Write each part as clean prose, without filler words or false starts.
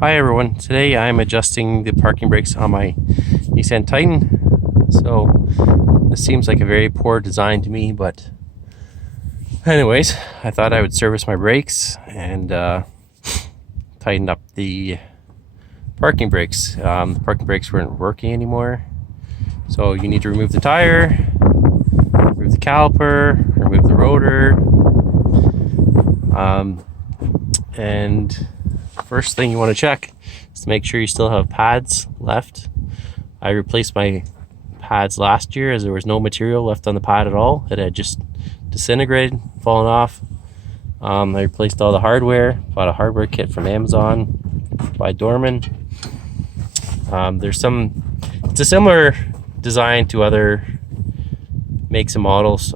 Hi everyone, today I'm adjusting the parking brakes on my Nissan Titan. So this seems like a very poor design to me, but anyways, I thought I would service my brakes and tighten up the parking brakes. The parking brakes weren't working anymore, so you need to remove the tire, remove the caliper, remove the rotor, and first thing you want to check is to make sure you still have pads left. I replaced my pads last year as there was no material left on the pad at all. It had just disintegrated, fallen off. I replaced all the hardware, bought a hardware kit from Amazon by Dorman. It's a similar design to other makes and models.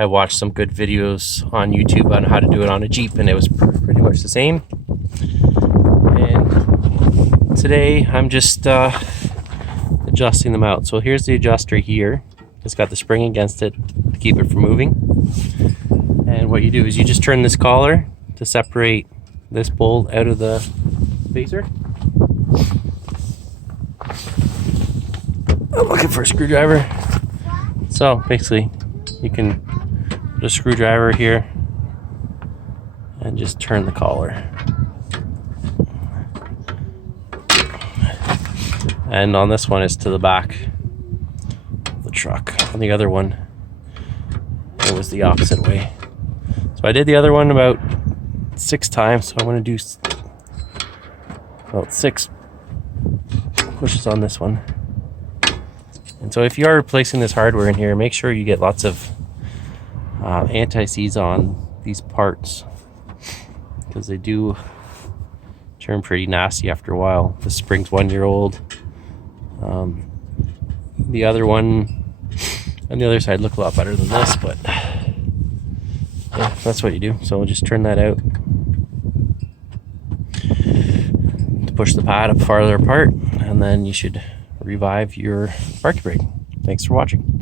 I watched some good videos on YouTube on how to do it on a Jeep, and it was pretty much the same. And today I'm just adjusting them out. So here's the adjuster here. It's got the spring against it to keep it from moving. And what you do is you just turn this collar to separate this bolt out of the spacer. I'm looking for a screwdriver. So basically you can put a screwdriver here and just turn the collar. And on this one, it's to the back of the truck. On the other one, it was the opposite way. So I did the other one about 6 times. So I'm going to do about 6 pushes on this one. And so if you are replacing this hardware in here, make sure you get lots of anti-seize on these parts, because they do turn pretty nasty after a while. The spring's 1 year old. The other one on the other side look a lot better than this, but yeah, that's what you do. So we'll just turn that out to push the pad up farther apart, and then you should revive your parking brake. Thanks for watching.